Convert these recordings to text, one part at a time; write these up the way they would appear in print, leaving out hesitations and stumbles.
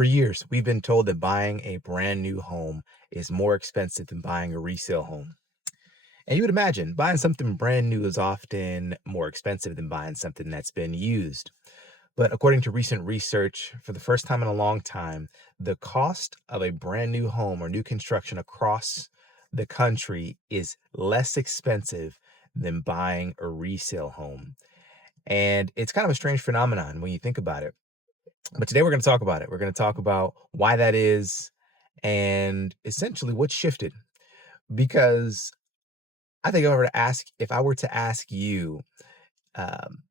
For years, we've been told that buying a brand new home is more expensive than buying a resale home. And you would imagine buying something brand new is often more expensive than buying something that's been used. But according to recent research, for the first time in a long time, the cost of a brand new home or new construction across the country is less expensive than buying a resale home. And it's kind of a strange phenomenon when you think about it. But today we're going to talk about it. We're going to talk about why that is and essentially what shifted. Because I think if I were to ask you, um,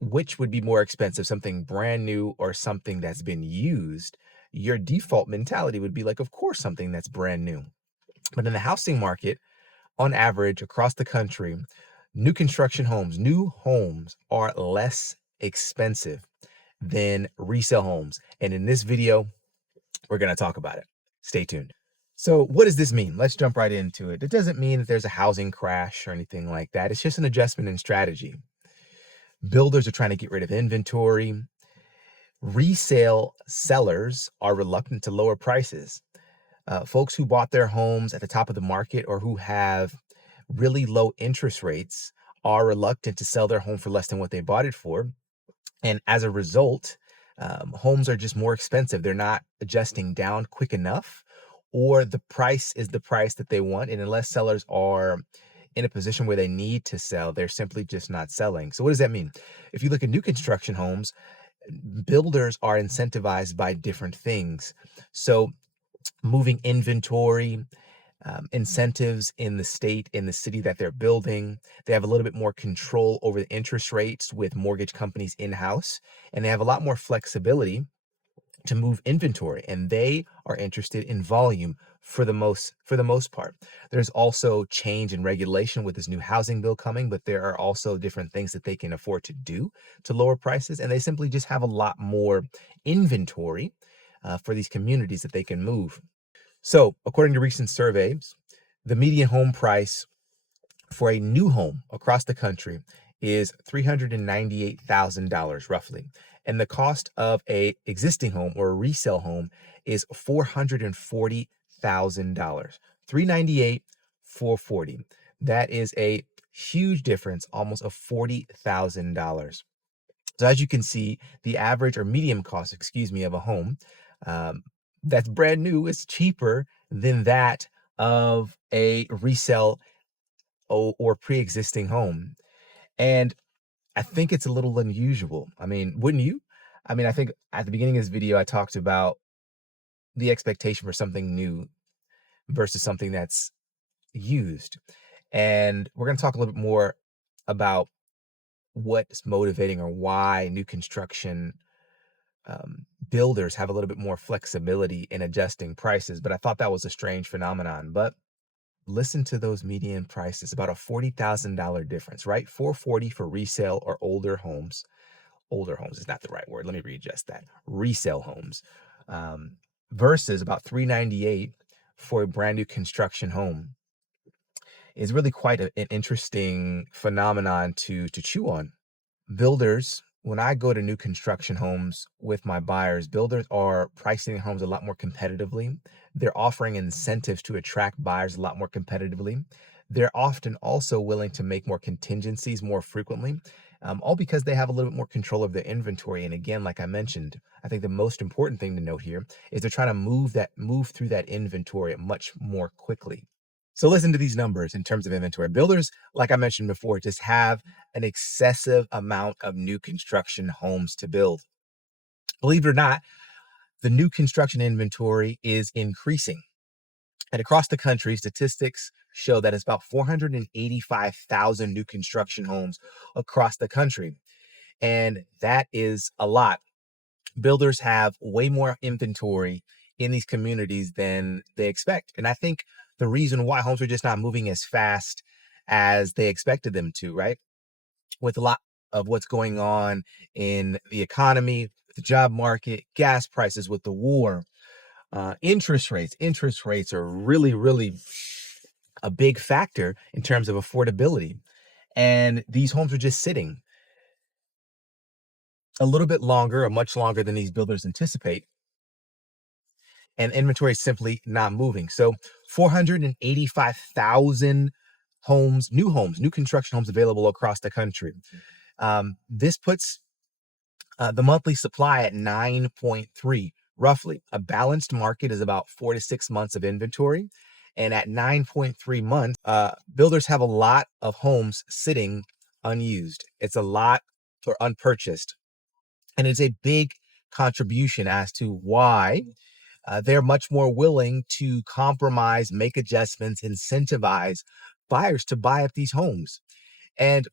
which would be more expensive, something brand new or something that's been used, your default mentality would be like, of course, something that's brand new. But in the housing market, on average, across the country, new homes are less expensive than resale homes. And in this video, we're going to talk about it. Stay tuned. So, what does this mean? Let's jump right into it. It doesn't mean that there's a housing crash or anything like that. It's just an adjustment in strategy. Builders are trying to get rid of inventory. Resale sellers are reluctant to lower prices. Folks who bought their homes at the top of the market or who have really low interest rates are reluctant to sell their home for less than what they bought it for. And as a result, homes are just more expensive. They're not adjusting down quick enough, or the price is the price that they want. And unless sellers are in a position where they need to sell, they're simply just not selling. So, what does that mean? If you look at new construction homes, builders are incentivized by different things. So, moving inventory, incentives in the state, in the city that they're building. They have a little bit more control over the interest rates with mortgage companies in-house, and they have a lot more flexibility to move inventory, and they are interested in volume for the most part. There's also change in regulation with this new housing bill coming, but there are also different things that they can afford to do to lower prices, and they simply just have a lot more inventory for these communities that they can move. So, according to recent surveys, the median home price for a new home across the country is $398,000 roughly. And the cost of a existing home or a resale home is $440,000. 398, 440. That is a huge difference, almost of $40,000. So as you can see, the average or medium cost, excuse me, of a home um, that's brand new is cheaper than that of a resale or pre-existing home. And I think it's a little unusual. I mean, wouldn't you? I mean, I think at the beginning of this video, I talked about the expectation for something new versus something that's used. And we're going to talk a little bit more about what's motivating or why new construction builders have a little bit more flexibility in adjusting prices. But I thought that was a strange phenomenon. But listen to those median prices, about a $40,000 difference, right? 440 for resale or older homes. Older homes is not the right word. Let me readjust that. Resale homes um, versus about 398 for a brand new construction home is really quite an interesting phenomenon to chew on. Builders, when I go to new construction homes with my buyers, builders are pricing homes a lot more competitively. They're offering incentives to attract buyers a lot more competitively. They're often also willing to make more contingencies more frequently, all because they have a little bit more control of their inventory. And again, like I mentioned, I think the most important thing to note here is they're trying to move through that inventory much more quickly. So listen to these numbers in terms of inventory. Builders, like I mentioned before, just have an excessive amount of new construction homes to build. Believe it or not, the new construction inventory is increasing. And across the country, statistics show that it's about 485,000 new construction homes across the country. And that is a lot. Builders have way more inventory in these communities than they expect. And I think the reason why homes are just not moving as fast as they expected them to, right? With a lot of what's going on in the economy, the job market, gas prices with the war, interest rates. Interest rates are really, really a big factor in terms of affordability. And these homes are just sitting a little bit longer, or much longer than these builders anticipate. and inventory is simply not moving. So 485,000 homes, new construction homes available across the country. This puts the monthly supply at 9.3, roughly. A balanced market is about 4 to 6 months of inventory. And at 9.3 months, builders have a lot of homes sitting unused. It's a lot or unpurchased. And it's a big contribution as to why they're much more willing to compromise, make adjustments, incentivize buyers to buy up these homes. And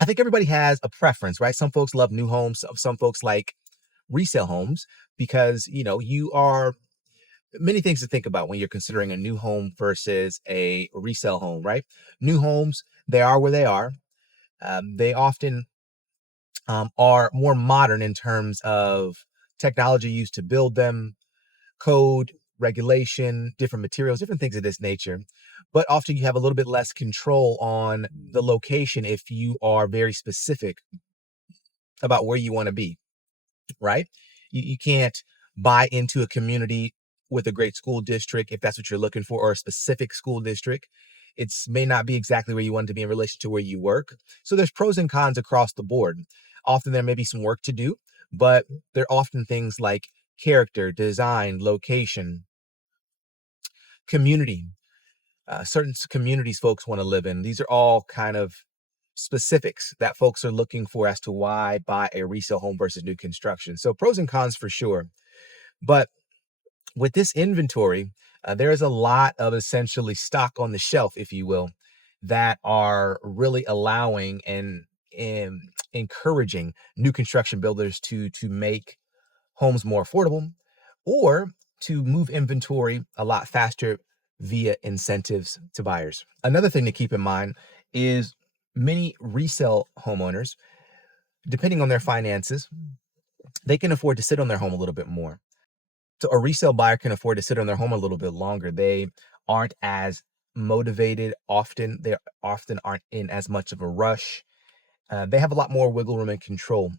I think everybody has a preference, right? Some folks love new homes. Some folks like resale homes because, you are many things to think about when you're considering a new home versus a resale home, right? New homes, they are where they are. They often are more modern in terms of technology used to build them, code, regulation, different materials, different things of this nature. But often you have a little bit less control on the location if you are very specific about where you want to be, right? You can't buy into a community with a great school district if that's what you're looking for, or a specific school district. It's may not be exactly where you want to be in relation to where you work. So there's pros and cons across the board. Often there may be some work to do, but there are often things like character, design, location, community, certain communities folks want to live in. These are all kind of specifics that folks are looking for as to why buy a resale home versus new construction. So pros and cons for sure. But with this inventory, there is a lot of essentially stock on the shelf, if you will, that are really allowing and encouraging new construction builders to make homes more affordable, or to move inventory a lot faster via incentives to buyers. Another thing to keep in mind is many resale homeowners, depending on their finances, they can afford to sit on their home a little bit more. So a resale buyer can afford to sit on their home a little bit longer. They aren't as motivated often. They often aren't in as much of a rush. They have a lot more wiggle room and control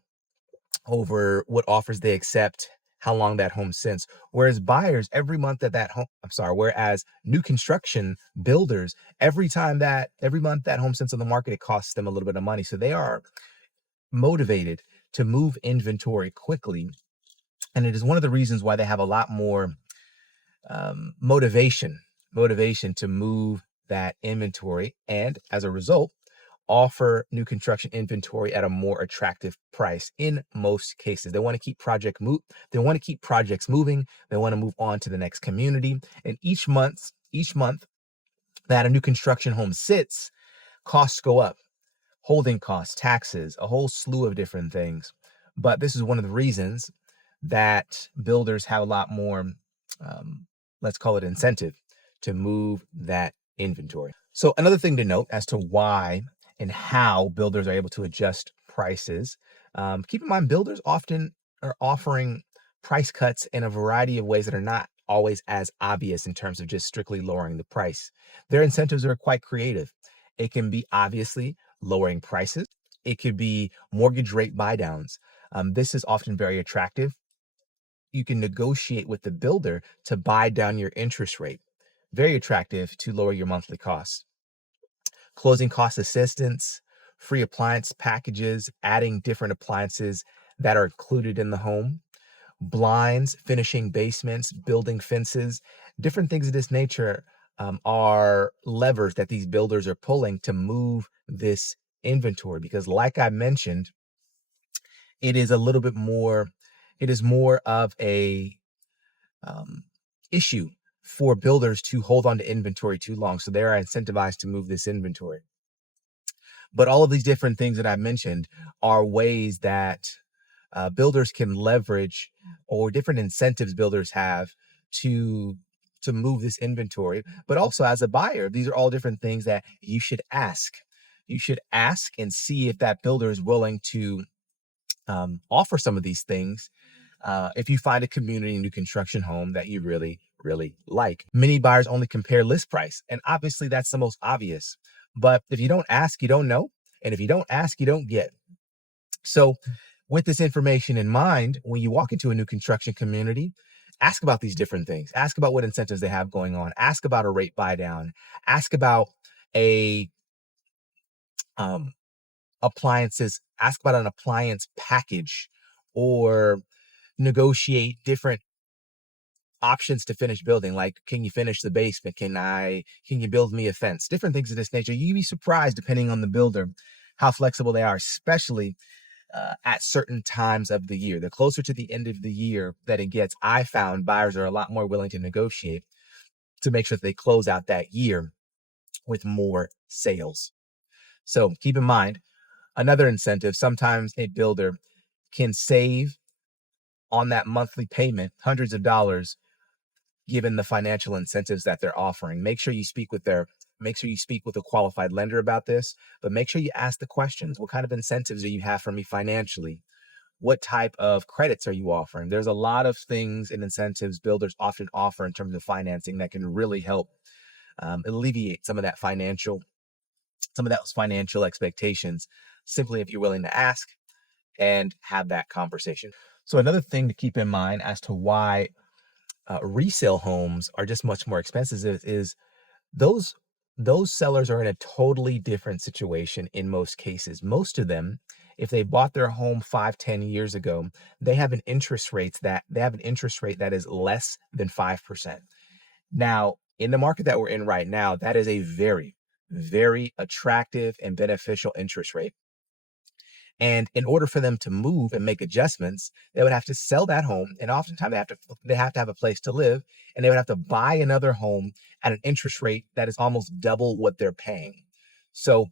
over what offers they accept, how long that home sits. Whereas buyers, every month whereas new construction builders, every month that home sits on the market, it costs them a little bit of money. So they are motivated to move inventory quickly. And it is one of the reasons why they have a lot more motivation to move that inventory. And as a result, offer new construction inventory at a more attractive price in most cases. They want to keep projects moving. They want to move on to the next community. And each month that a new construction home sits, costs go up. Holding costs, taxes, a whole slew of different things. But this is one of the reasons that builders have a lot more, let's call it incentive, to move that inventory. So another thing to note as to why and how builders are able to adjust prices. Keep in mind, builders often are offering price cuts in a variety of ways that are not always as obvious in terms of just strictly lowering the price. Their incentives are quite creative. It can be obviously lowering prices. It could be mortgage rate buy downs. This is often very attractive. You can negotiate with the builder to buy down your interest rate. Very attractive to lower your monthly costs. Closing cost assistance, free appliance packages, adding different appliances that are included in the home, blinds, finishing basements, building fences, different things of this nature are levers that these builders are pulling to move this inventory. Because like I mentioned, it is more of a issue for builders to hold on to inventory too long. So they are incentivized to move this inventory. But all of these different things that I mentioned are ways that builders can leverage, or different incentives builders have to move this inventory. But also as a buyer, these are all different things that you should ask. You should ask and see if that builder is willing to offer some of these things. If you find a community new construction home that you really, really like. Many buyers only compare list price, and obviously that's the most obvious. But if you don't ask, you don't know. And if you don't ask, you don't get. So with this information in mind, when you walk into a new construction community, Ask about these different things. Ask about what incentives they have going on. Ask about a rate buy down. Ask about a um, appliances. Ask about an appliance package, or negotiate different options to finish building. Like, can you finish the basement? Can you build me a fence? Different things of this nature. You'd be surprised, depending on the builder, how flexible they are, especially at certain times of the year. The closer to the end of the year that it gets, I found buyers are a lot more willing to negotiate to make sure that they close out that year with more sales. So keep in mind, another incentive, sometimes a builder can save on that monthly payment hundreds of dollars given the financial incentives that they're offering. Make sure you speak with a qualified lender about this, but make sure you ask the questions. What kind of incentives do you have for me financially? What type of credits are you offering? There's a lot of things and incentives builders often offer in terms of financing that can really help alleviate some of those financial expectations, simply if you're willing to ask and have that conversation. So another thing to keep in mind as to why resale homes are just much more expensive is those those sellers are in a totally different situation in most cases. Most of them, if they bought their home 5-10 years ago, they have an interest rate that is less than 5%. Now, in the market that we're in right now, that is a very, very attractive and beneficial interest rate. And in order for them to move and make adjustments, they would have to sell that home, and oftentimes they have to have a place to live, and they would have to buy another home at an interest rate that is almost double what they're paying. So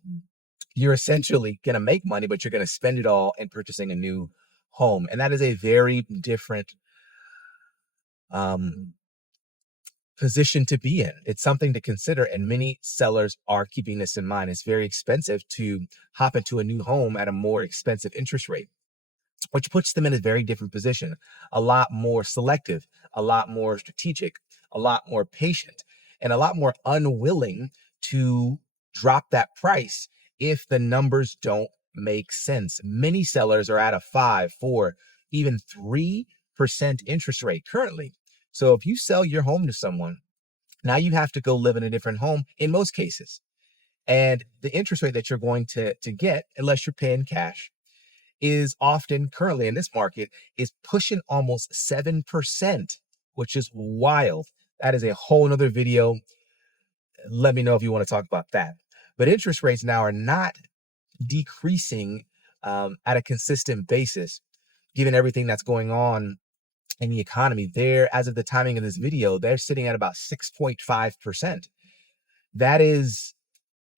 you're essentially going to make money, but you're going to spend it all in purchasing a new home, and that is a very different um, position to be in. It's something to consider, and many sellers are keeping this in mind. It's very expensive to hop into a new home at a more expensive interest rate, which puts them in a very different position, a lot more selective, a lot more strategic, a lot more patient, and a lot more unwilling to drop that price if the numbers don't make sense. Many sellers are at a 5, 4, even 3% interest rate currently. So if you sell your home to someone, now you have to go live in a different home in most cases. And the interest rate that you're going to get, unless you're paying cash, is often currently in this market is pushing almost 7%, which is wild. That is a whole nother video. Let me know if you want to talk about that. But interest rates now are not decreasing at a consistent basis, given everything that's going on in the economy. There, as of the timing of this video, they're sitting at about 6.5%.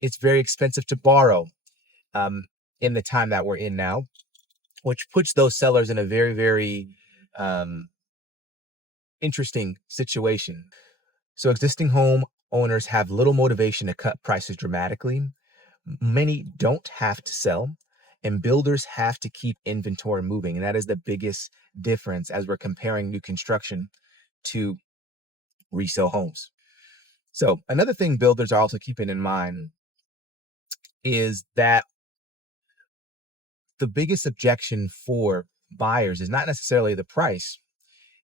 It's very expensive to borrow in the time that we're in now, which puts those sellers in a very, very interesting situation. So existing home owners have little motivation to cut prices dramatically. Many don't have to sell, and builders have to keep inventory moving. And that is the biggest difference as we're comparing new construction to resale homes. So another thing builders are also keeping in mind is that the biggest objection for buyers is not necessarily the price,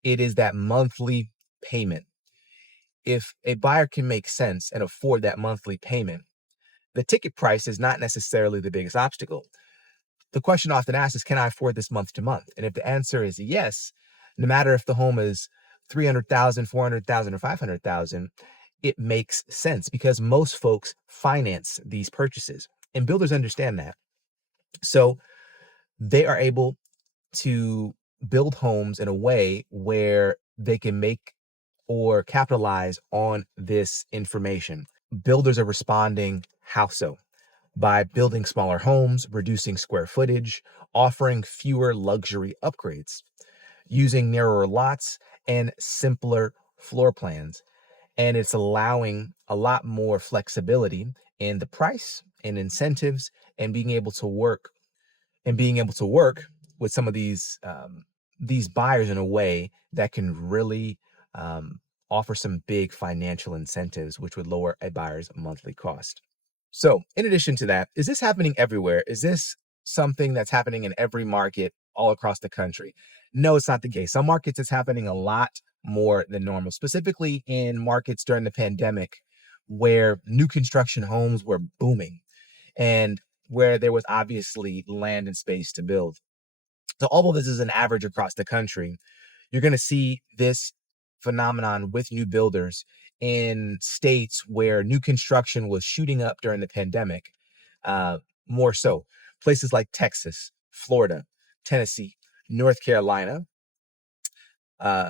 it is that monthly payment. If a buyer can make sense and afford that monthly payment, the ticket price is not necessarily the biggest obstacle. The question often asked is, can I afford this month to month? And if the answer is yes, no matter if the home is 300,000, 400,000, or 500,000, it makes sense because most folks finance these purchases, and builders understand that. So they are able to build homes in a way where they can make or capitalize on this information. Builders are responding how so? By building smaller homes, reducing square footage, offering fewer luxury upgrades, using narrower lots and simpler floor plans. And it's allowing a lot more flexibility in the price and incentives, and being able to work with some of these buyers in a way that can really offer some big financial incentives, which would lower a buyer's monthly cost. So in addition to that, is this happening everywhere? Is this something that's happening in every market all across the country? No, it's not the case. Some markets it's happening a lot more than normal, specifically in markets during the pandemic where new construction homes were booming and where there was obviously land and space to build. So although this is an average across the country, you're going to see this phenomenon with new builders in states where new construction was shooting up during the pandemic, more so. Places like Texas, Florida, Tennessee, North Carolina.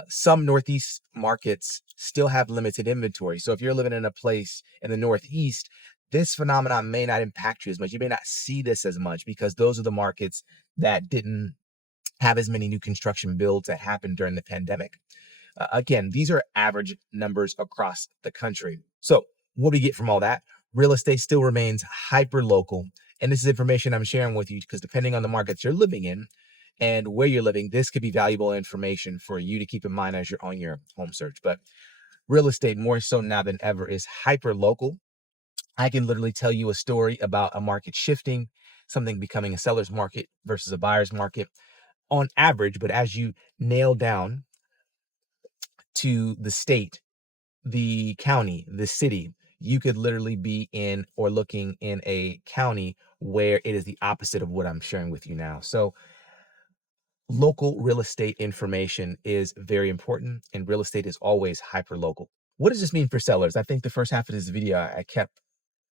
Some Northeast markets still have limited inventory. So if you're living in a place in the Northeast, this phenomenon may not impact you as much. You may not see this as much because those are the markets that didn't have as many new construction builds that happened during the pandemic. Again, these are average numbers across the country. So what do we get from all that? Real estate still remains hyper local. And this is information I'm sharing with you because depending on the markets you're living in and where you're living, this could be valuable information for you to keep in mind as you're on your home search. But real estate, more so now than ever, is hyper local. I can literally tell you a story about a market shifting, something becoming a seller's market versus a buyer's market on average. But as you nail down to the state, the county, the city, you could literally be in or looking in a county where it is the opposite of what I'm sharing with you now. So local real estate information is very important, and real estate is always hyper local. What does this mean for sellers? I think the first half of this video, I kept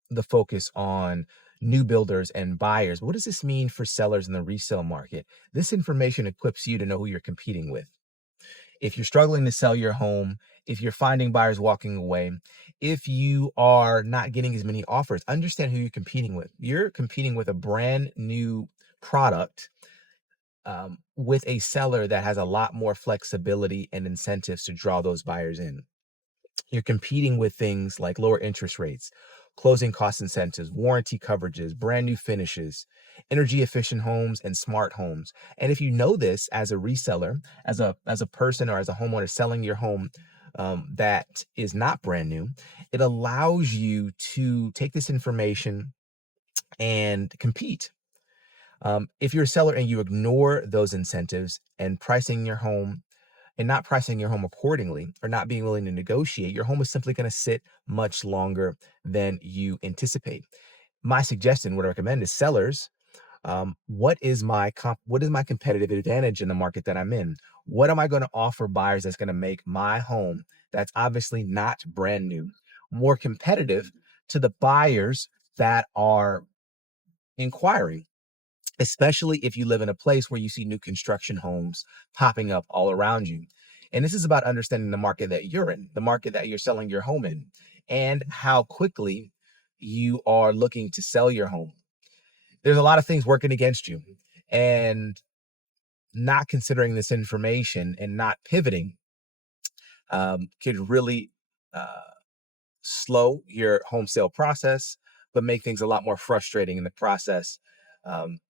the focus on new builders and buyers. What does this mean for sellers in the resale market? This information equips you to know who you're competing with. If you're struggling to sell your home, if you're finding buyers walking away, if you are not getting as many offers, understand who you're competing with. You're competing with a brand new product with a seller that has a lot more flexibility and incentives to draw those buyers in. You're competing with things like lower interest rates, closing cost incentives, warranty coverages, brand new finishes, energy efficient homes, and smart homes. And if you know this as a reseller, as a person or as a homeowner selling your home that is not brand new, it allows you to take this information and compete. If you're a seller and you ignore those incentives and not pricing your home accordingly or not being willing to negotiate, your home is simply going to sit much longer than you anticipate. My suggestion, what I recommend is sellers, what is my competitive advantage in the market that I'm in? What am I going to offer buyers that's going to make my home that's obviously not brand new more competitive to the buyers that are inquiring? Especially if you live in a place where you see new construction homes popping up all around you. And this is about understanding the market that you're in, the market that you're selling your home in, and how quickly you are looking to sell your home. There's a lot of things working against you, and not considering this information and not pivoting could really slow your home sale process, but make things a lot more frustrating in the process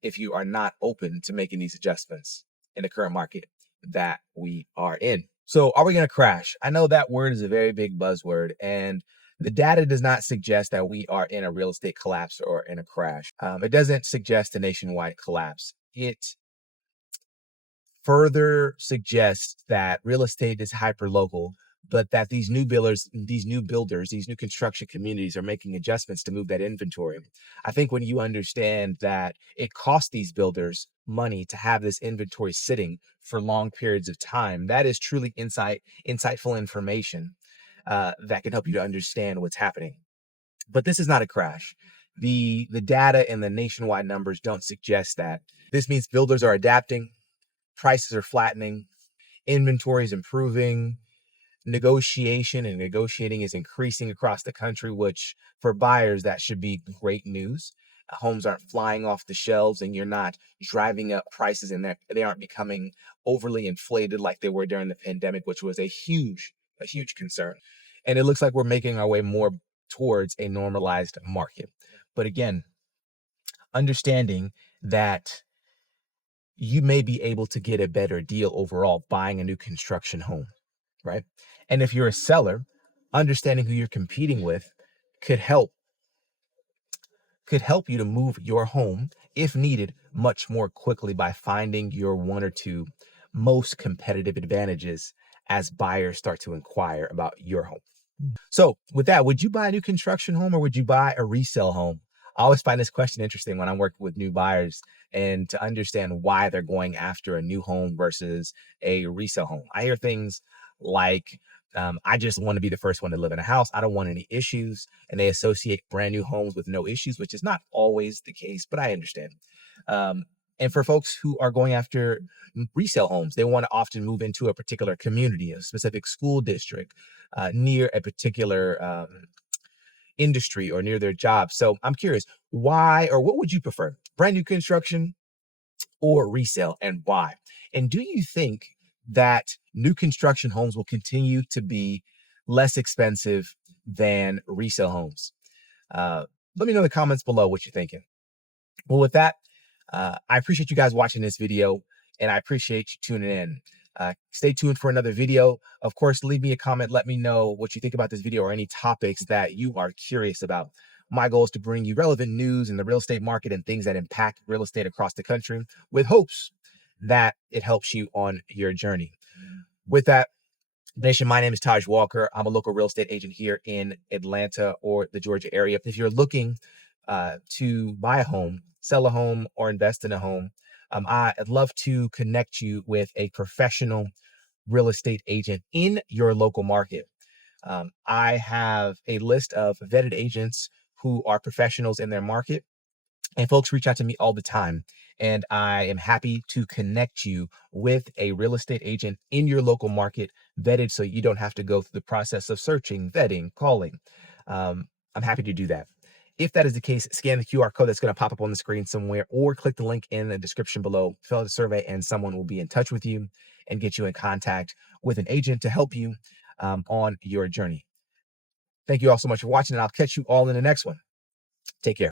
if you are not open to making these adjustments in the current market that we are in. So are we going to crash? I know that word is a very big buzzword, and the data does not suggest that we are in a real estate collapse or in a crash. It doesn't suggest a nationwide collapse. It further suggests that real estate is hyper local, but that these new builders, these new construction communities are making adjustments to move that inventory. I think when you understand that it costs these builders money to have this inventory sitting for long periods of time, that is truly insightful information that can help you to understand what's happening. But this is not a crash. The data and the nationwide numbers don't suggest that. This means builders are adapting, prices are flattening, inventory is improving, negotiating is increasing across the country, which for buyers, that should be great news. Homes aren't flying off the shelves and you're not driving up prices, and they aren't becoming overly inflated like they were during the pandemic, which was a huge concern. And it looks like we're making our way more towards a normalized market. But again, understanding that you may be able to get a better deal overall buying a new construction home, right? And if you're a seller, understanding who you're competing with could help you to move your home, if needed, much more quickly by finding your one or two most competitive advantages as buyers start to inquire about your home. So with that, would you buy a new construction home or would you buy a resale home? I always find this question interesting when I'm working with new buyers and to understand why they're going after a new home versus a resale home. I hear things like, I just want to be the first one to live in a house. I don't want any issues. And they associate brand new homes with no issues, which is not always the case, but I understand. Um, and for folks who are going after resale homes, they want to often move into a particular community, a specific school district, near a particular industry or near their job. So I'm curious, why or what would you prefer? Brand new construction or resale, and why? And do you think that new construction homes will continue to be less expensive than resale homes? Let me know in the comments below what you're thinking. Well, with that, I appreciate you guys watching this video, and I appreciate you tuning in. Stay tuned for another video. Of course, leave me a comment. Let me know what you think about this video or any topics that you are curious about. My goal is to bring you relevant news in the real estate market and things that impact real estate across the country with hopes that it helps you on your journey. With that, Nation, my name is Taj Walker. I'm a local real estate agent here in Atlanta or the Georgia area. If you're looking to buy a home, sell a home, or invest in a home, I'd love to connect you with a professional real estate agent in your local market. I have a list of vetted agents who are professionals in their market, and folks reach out to me all the time. And I am happy to connect you with a real estate agent in your local market, vetted so you don't have to go through the process of searching, vetting, calling. I'm happy to do that. If that is the case, scan the QR code that's going to pop up on the screen somewhere, or click the link in the description below, fill out a survey, and someone will be in touch with you and get you in contact with an agent to help you on your journey. Thank you all so much for watching, and I'll catch you all in the next one. Take care.